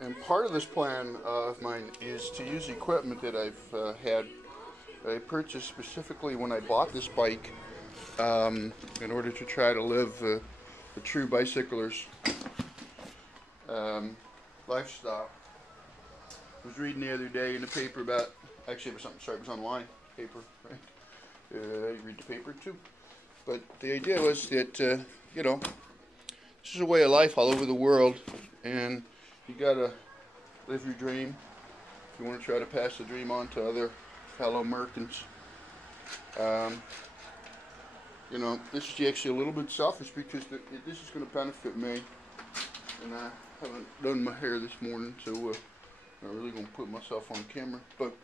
And part of this plan of mine is to use equipment that I've had that I purchased specifically when I bought this bike in order to try to live the true bicycler's lifestyle. I was reading the other day in the paper about, actually it was something, sorry, it was online, paper, right? I read the paper too. But the idea was that, you know, this is a way of life all over the world, and you gotta live your dream if you want to try to pass the dream on to other fellow Americans. You know, this is actually a little bit selfish because this is going to benefit me, and I haven't done my hair this morning, so I'm not really going to put myself on camera. But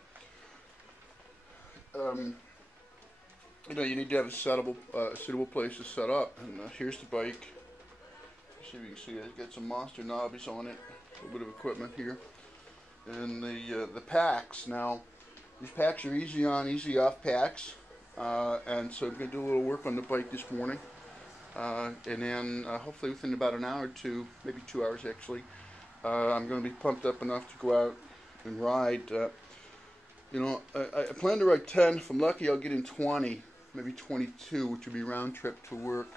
you know, you need to have a suitable place to set up. And here's the bike. See if you can see it. It's got some monster knobbies on it. A little bit of equipment here, and the packs. Now, these packs are easy on, easy off packs, and so I'm going to do a little work on the bike this morning, and then hopefully within about an hour or two, maybe 2 hours actually, I'm going to be pumped up enough to go out and ride. You know, I plan to ride 10. If I'm lucky, I'll get in 20, maybe 22, which would be round trip to work.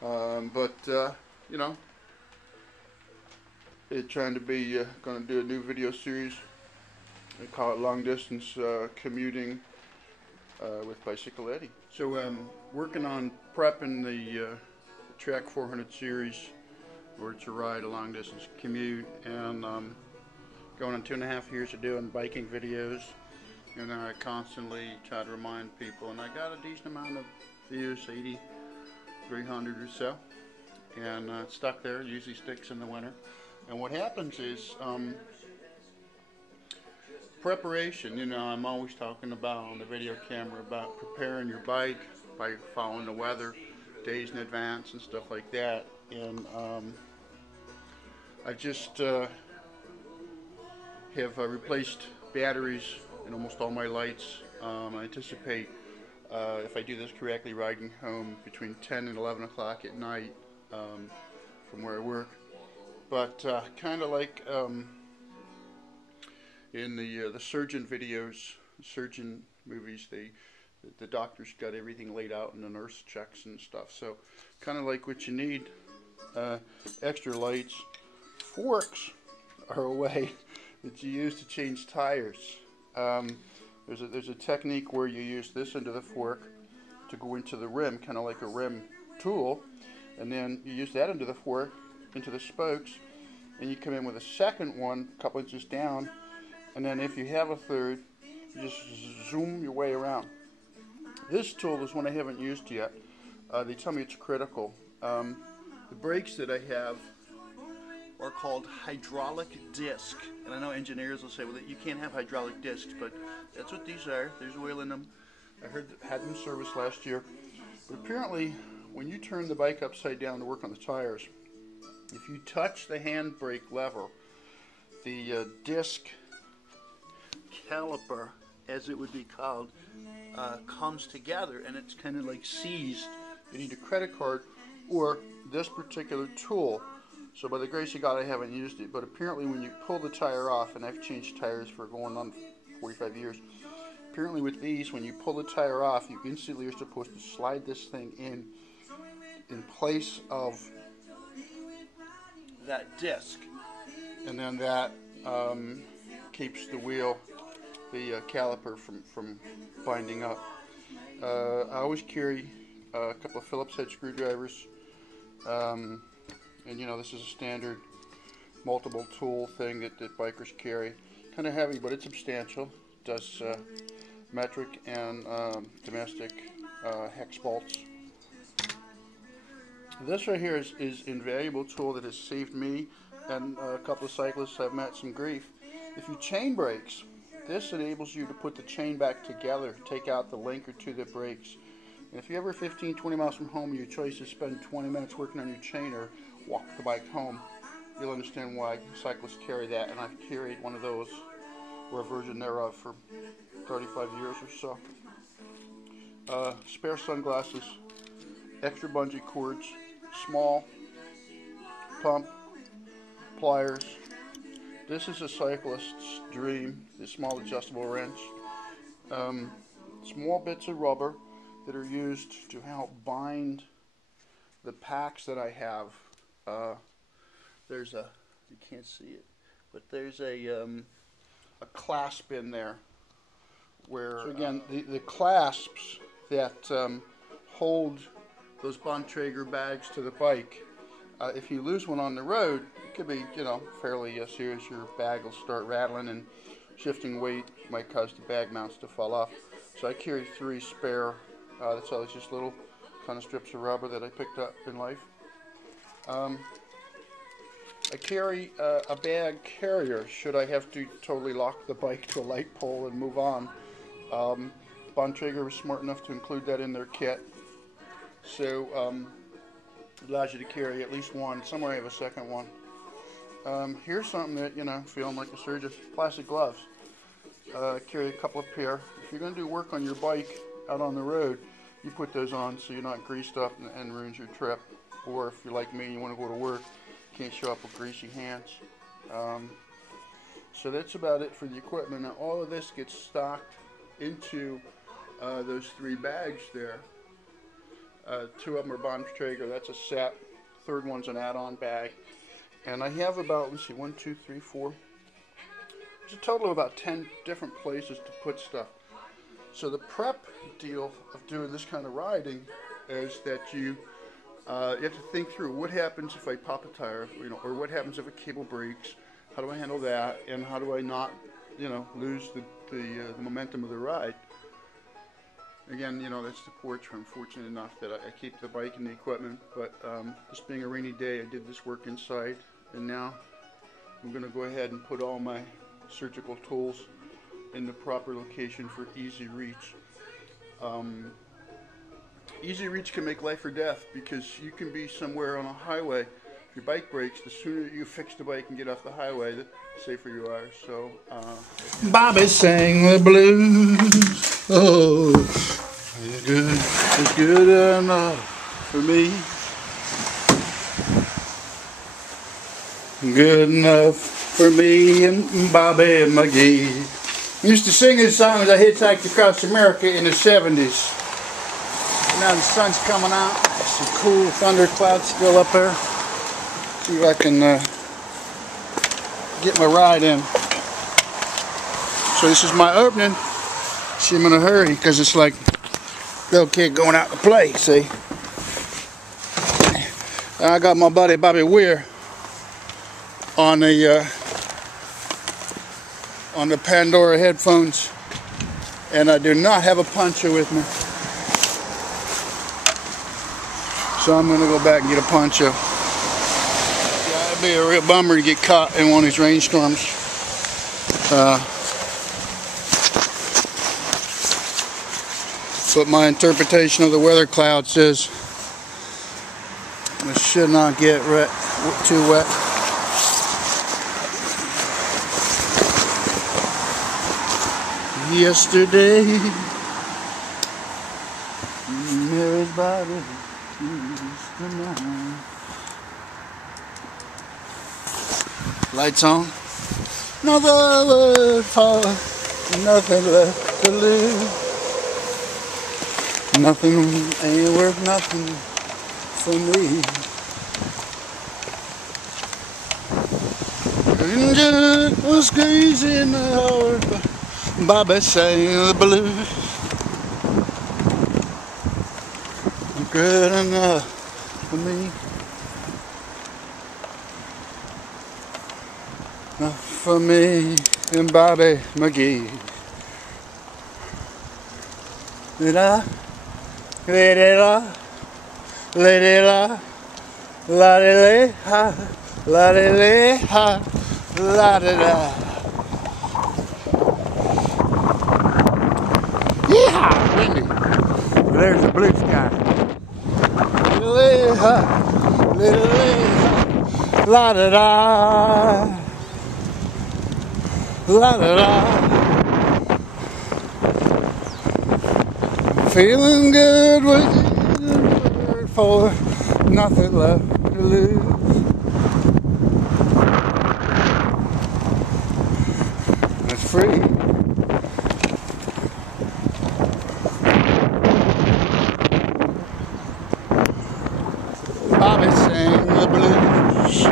But you know, trying to be going to do a new video series. I call it long distance commuting with 1bicycleddie. So I'm working on prepping the Track 400 series or to ride a long distance commute, and going on 2.5 years of doing biking videos, and I constantly try to remind people, and I got a decent amount of views, 300 or so, and stuck there. It usually sticks in the winter. And what happens is preparation. You know, I'm always talking about on the video camera about preparing your bike by following the weather days in advance and stuff like that. And I just have replaced batteries in almost all my lights. I anticipate, if I do this correctly, riding home between 10 and 11 o'clock at night from where I work. But kind of like in the surgeon videos, surgeon movies, the doctors got everything laid out and the nurse checks and stuff. So kind of like what you need, extra lights. Forks are a way that you use to change tires. There's a technique where you use this end of the fork to go into the rim, kind of like a rim tool, and then you use that end of the fork into the spokes, and you come in with a second one a couple inches down, and then if you have a third, you just zoom your way around. This tool is one I haven't used yet. They tell me it's critical. The brakes that I have are called hydraulic disc, and I know engineers will say, well, you can't have hydraulic discs, but that's what these are. There's oil in them. I had them serviced last year. But apparently, when you turn the bike upside down to work on the tires, if you touch the handbrake lever, the disc caliper, as it would be called, comes together, and it's kind of like seized. You need a credit card or this particular tool. So by the grace of God, I haven't used it, but apparently when you pull the tire off, and I've changed tires for going on 45 years, apparently with these, when you pull the tire off, you instantly are supposed to slide this thing in place of that disc, and then that keeps the wheel, the caliper from binding up. I always carry a couple of Phillips head screwdrivers, and you know, this is a standard multiple tool thing that bikers carry. Kind of heavy, but it's substantial. It does metric and domestic hex bolts. This right here is invaluable tool that has saved me and a couple of cyclists I've met some grief. If you chain brakes, this enables you to put the chain back together, take out the linker to the brakes. And if you're ever 15-20 miles from home and your choice is spend 20 minutes working on your chain or walk the bike home, you'll understand why cyclists carry that. And I've carried one of those, or a version thereof, for 35 years or so. Spare sunglasses, extra bungee cords, small pump, pliers, This is a cyclist's dream, the small adjustable wrench. Small bits of rubber that are used to help bind the packs that I have. There's a, you can't see it, but there's a clasp in there where, so again, the clasps that hold those Bontrager bags to the bike, if you lose one on the road, it could be, you know, fairly serious. Your bag will start rattling, and shifting weight might cause the bag mounts to fall off. So I carry 3 spare, that's all, it's just little kind of strips of rubber that I picked up in life. I carry a bag carrier should I have to totally lock the bike to a light pole and move on. Bontrager was smart enough to include that in their kit. So it allows you to carry at least one. Somewhere I have a second one. Here's something that, you know, feeling like a surgeon. Plastic gloves. Carry a couple of pair. If you're going to do work on your bike out on the road, you put those on so you're not greased up and ruins your trip. Or if you're like me and you want to go to work, you can't show up with greasy hands. So that's about it for the equipment. Now all of this gets stocked into those 3 bags there. 2 of them are Bontrager, that's a set. Third one's an add-on bag. And I have about, let's see, 1, 2, 3, 4. There's a total of about 10 different places to put stuff. So the prep deal of doing this kind of riding is that you have to think through what happens if I pop a tire, you know, or what happens if a cable breaks. How do I handle that, and how do I not, you know, lose the momentum of the ride? Again, you know, that's the porch. I'm fortunate enough that I keep the bike and the equipment, but this being a rainy day, I did this work inside, and now I'm going to go ahead and put all my surgical tools in the proper location for easy reach. Easy reach can make life or death, because you can be somewhere on a highway. If your bike breaks, the sooner you fix the bike and get off the highway, the safer you are. So, Bobby sang the blues. Oh, it's good enough for me. Good enough for me and Bobby McGee. I used to sing this song as I hitchhiked across America in the 70s. Now the sun's coming out. Some cool thunderclouds still up there. See if I can get my ride in. So this is my opening. See, I'm in a hurry because it's like little kid going out to play. See, I got my buddy Bobby Weir on the Pandora headphones, and I do not have a poncho with me. So I'm going to go back and get a poncho. Yeah, it'd be a real bummer to get caught in one of these rainstorms. But my interpretation of the weather clouds is it should not get too wet. Yesterday, everybody. Lights on. Another word for nothing left to lose. Nothing ain't worth nothing for me. And just was crazy in the heart. Bobby sang the blues. Good enough for me. Enough for me and Bobby McGee. La la la la la la la la la. Yeah, windy. There's the blue sky. La da da, la da da. Feeling good with a word for nothing left to lose. free. Bobby sang the blues.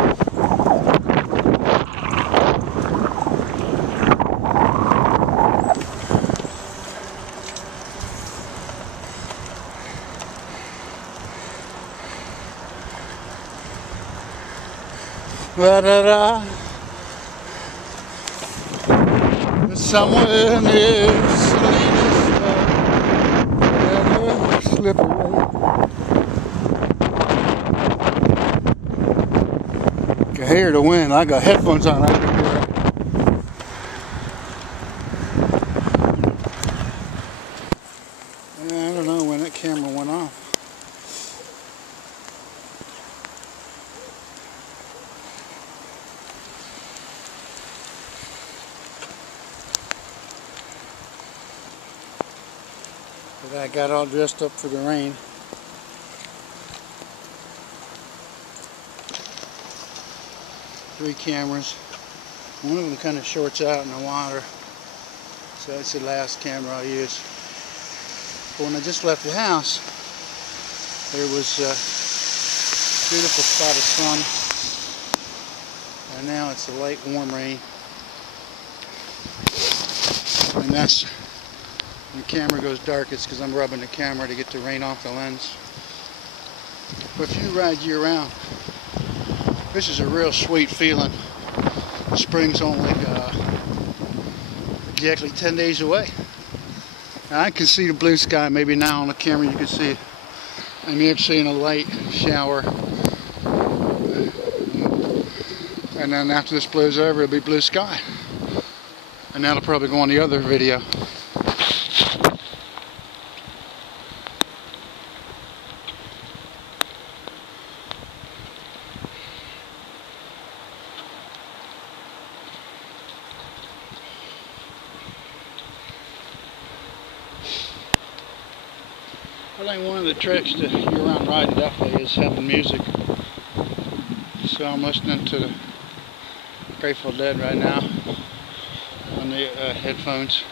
Da-da-da. Somewhere near Salinas, slip away. I can hear the wind. I got headphones on. I can hear it. Yeah, I don't know when that camera went off. But I got all dressed up for the rain. Three cameras. One of them kind of shorts out in the water, so that's the last camera I'll use. But when I just left the house, there was a beautiful spot of sun, and now it's a light warm rain. And that's when the camera goes dark, it's because I'm rubbing the camera to get the rain off the lens. But if you ride year round, this is a real sweet feeling. Spring's only exactly 10 days away. Now I can see the blue sky. Maybe now on the camera you can see it. I'm here seeing a light shower. And then after this blows over, it'll be blue sky. And that'll probably go on the other video. I think one of the tricks to year-round riding definitely is having music. So I'm listening to the Grateful Dead right now on the headphones.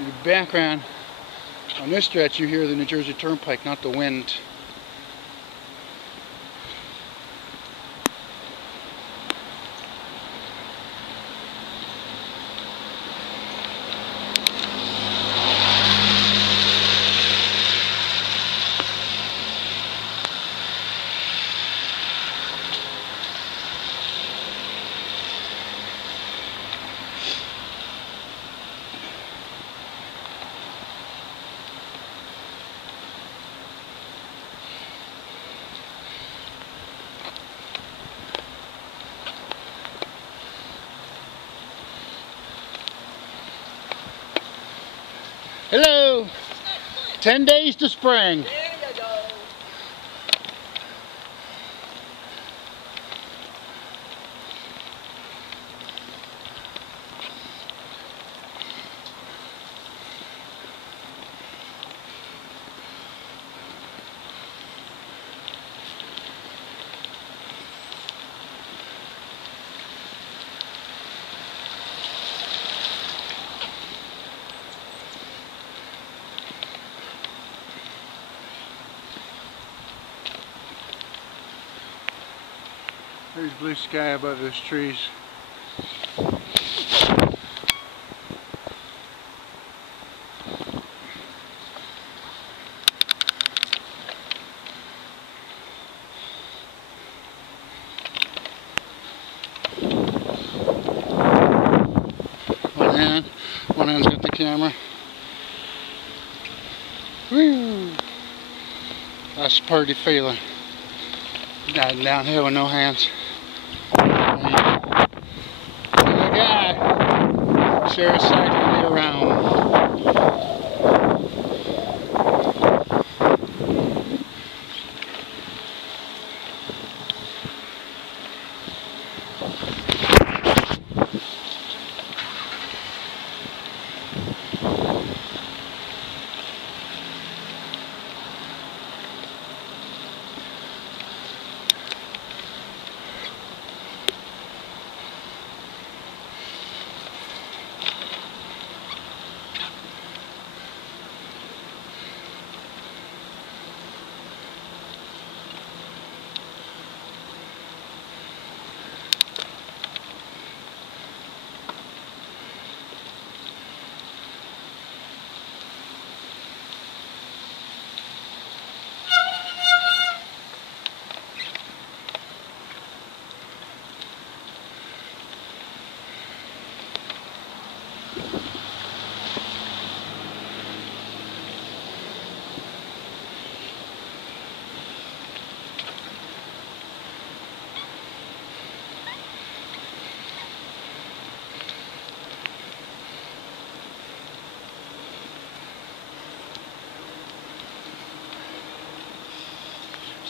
In the background, on this stretch, you hear the New Jersey Turnpike, not the wind. Hello! 10 days to spring. There you go. There's blue sky above those trees. One hand's got the camera. Woo! That's a pretty feeling. Downhill with no hands. The guy shares cycling around.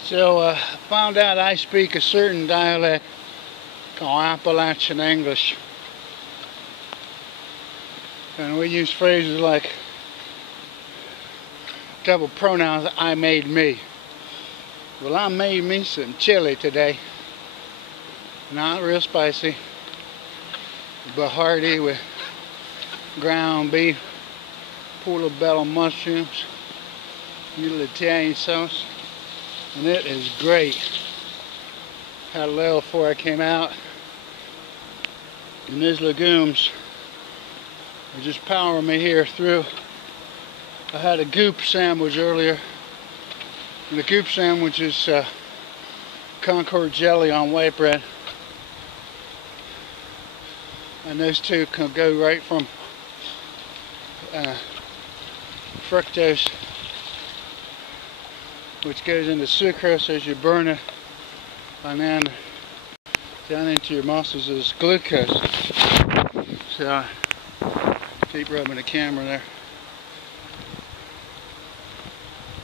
So I found out I speak a certain dialect called Appalachian English. And we use phrases like double pronouns, I made me. Well, I made me some chili today. Not real spicy, but hearty with ground beef, portobello mushrooms, a little Italian sauce, and it is great. Had a little before I came out, and these legumes are just powering me here through. I had a goop sandwich earlier, and the goop sandwich is Concord jelly on white bread. And those two can go right from fructose, which goes into sucrose as you burn it, and then down into your muscles is glucose. So I keep rubbing the camera there.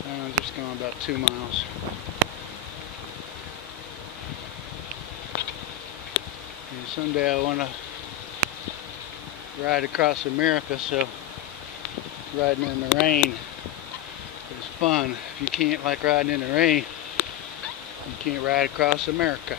And I'm just going about 2 miles. And someday I want to ride across America, so riding in the rain is fun. If you can't like riding in the rain, you can't ride across America.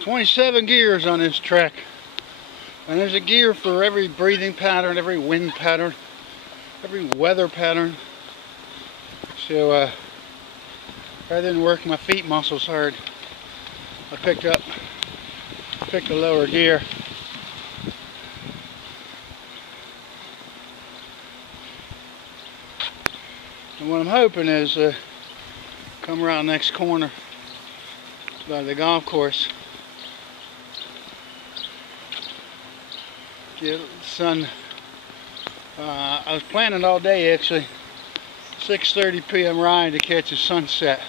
"27 gears on this trek, and there's a gear for every breathing pattern, every wind pattern, every weather pattern." So rather than work my feet muscles hard, I picked a lower gear. And what I'm hoping is come around next corner by the golf course, get sun. I was planning all day actually, 6:30 p.m. ride to catch a sunset.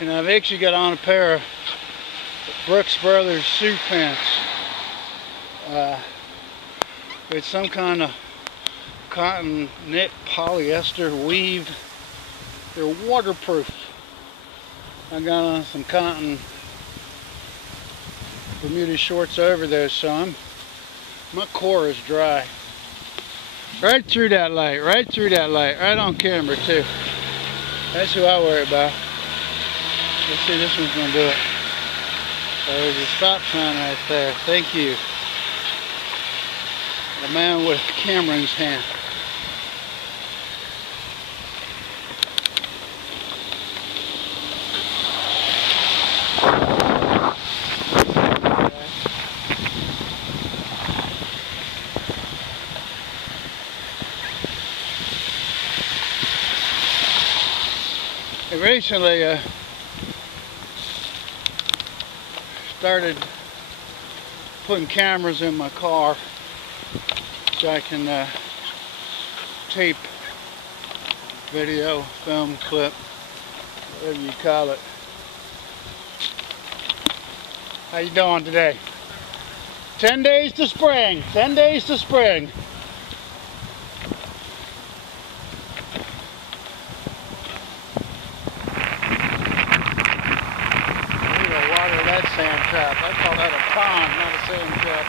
And I've actually got on a pair of Brooks Brothers suit pants with some kind of cotton knit polyester weave. They're waterproof. I got on some cotton Bermuda shorts over those, so my core is dry. Right through that light, right through that light, right on camera too. That's who I worry about. Let's see, this one's gonna do it. There's a stop sign right there. Thank you. A man with a camera in his hand. I recently started putting cameras in my car so I can tape, video, film, clip, whatever you call it. How you doing today? 10 days to spring, 10 days to spring. Sand trap. I call that a pond, not a sand trap.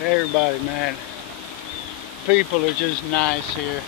Everybody, man. People are just nice here.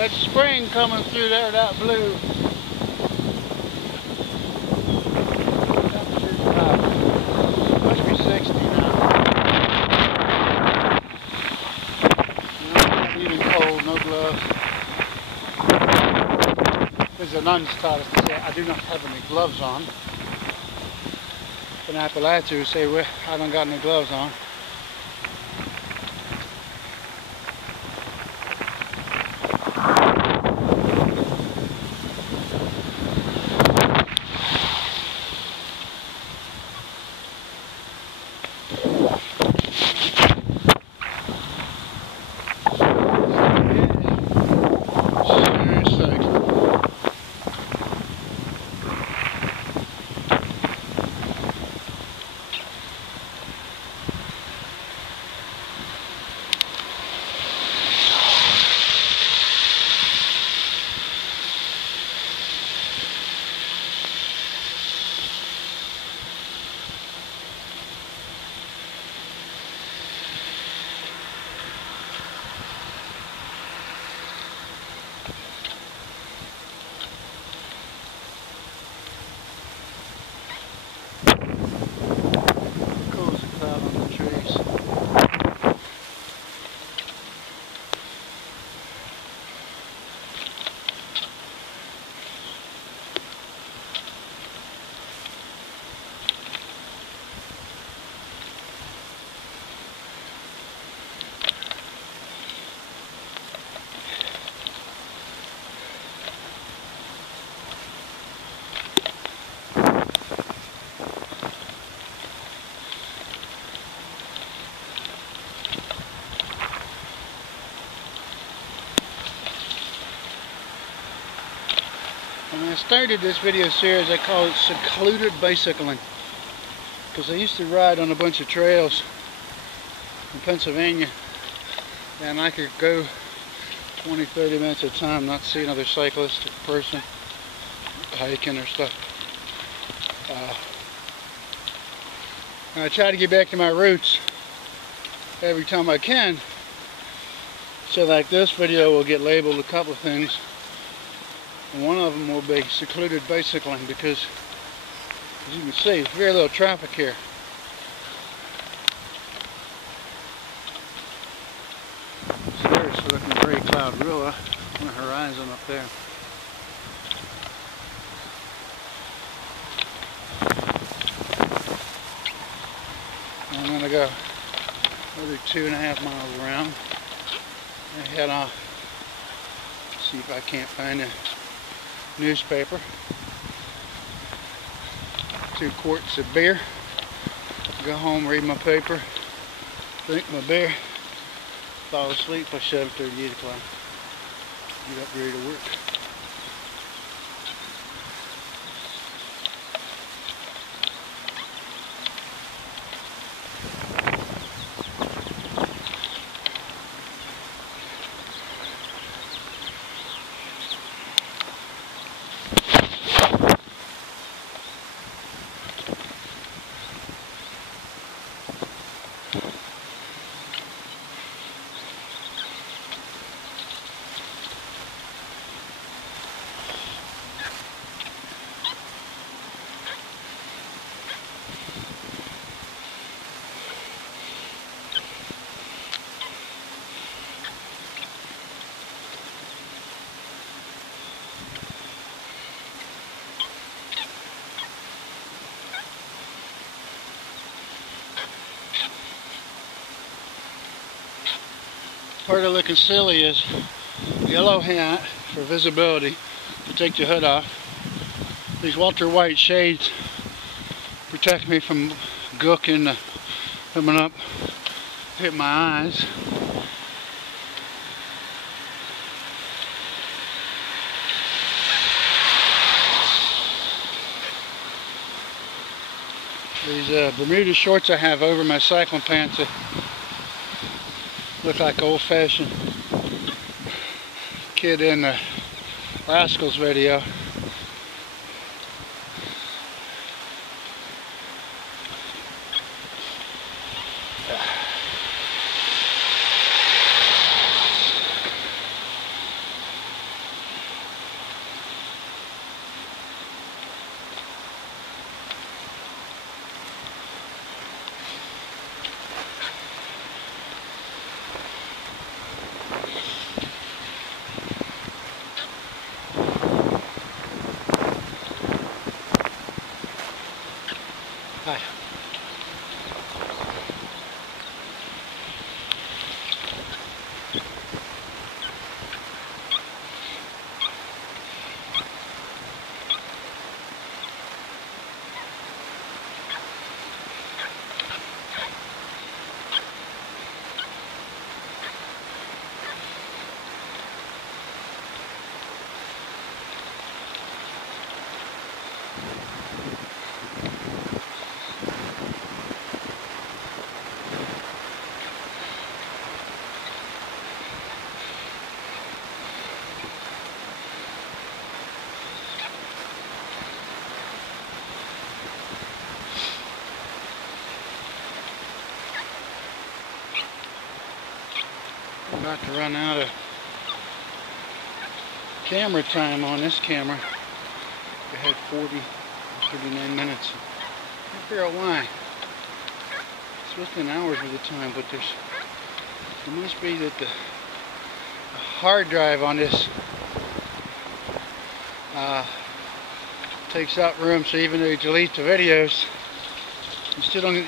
That spring coming through there, that blue. Temperature's about, must be 60 now. Not even cold, no gloves. As the nuns taught us to say, I do not have any gloves on. In Appalachia, we say, well, I don't got any gloves on. When I started this video series, I called it Secluded Bicycling, because I used to ride on a bunch of trails in Pennsylvania, and I could go 20-30 minutes at a time not see another cyclist or person hiking or stuff. I try to get back to my roots every time I can, so like this video will get labeled a couple of things. And one of them will be secluded bicycling, because as you can see, there's very little traffic here. Seriously looking gray cloud real on the horizon up there. I'm going to go another 2.5 miles around and head off. See if I can't find a newspaper, 2 quarts of beer, go home, read my paper, drink my beer, fall asleep by 7:30, 8 o'clock, get up ready to work. Part of looking silly is yellow hat for visibility to take the hood off. These Walter White shades protect me from gooking coming up, hit my eyes. These Bermuda shorts I have over my cycling pants that look like old-fashioned kid in the Rascals video. about to run out of camera time on this camera. I had 39 minutes. I can't figure out why. It's within hours of the time, but it must be that the hard drive on this takes up room, so even though you delete the videos,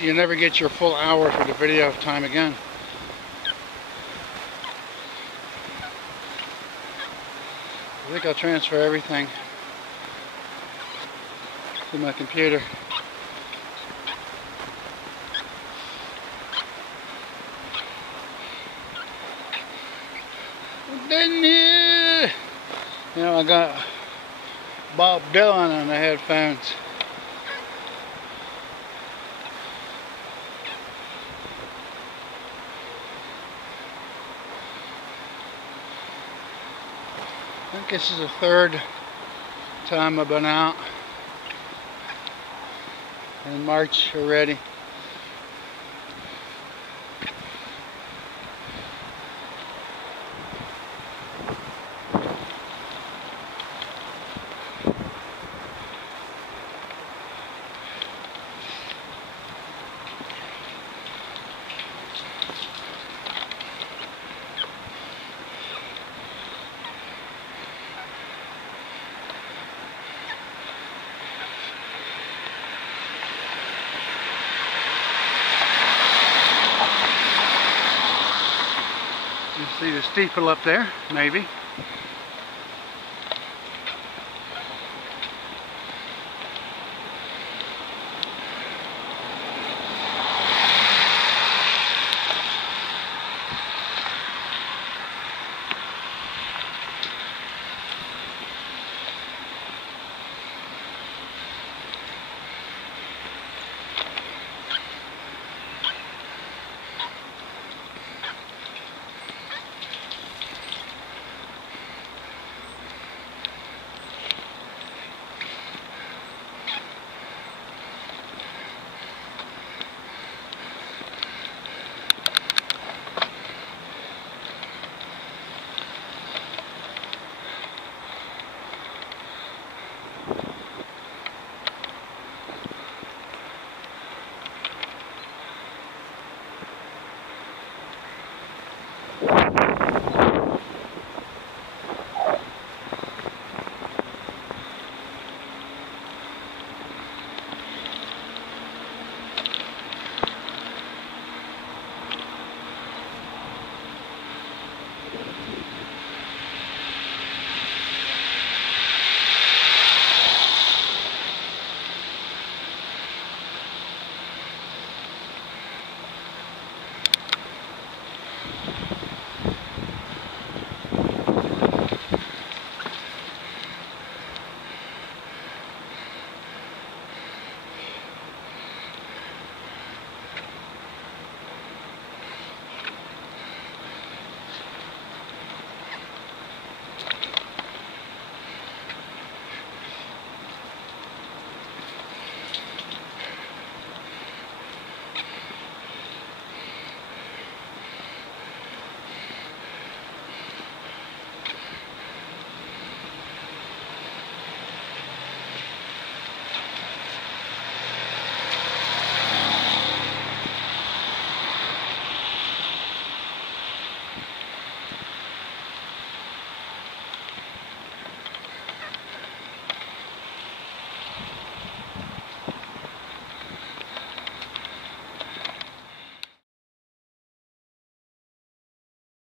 you never get your full hour for the video time again. I think I'll transfer everything to my computer. You know, I got Bob Dylan on the headphones. I think this is the third time I've been out in March already. You see the steeple up there, maybe.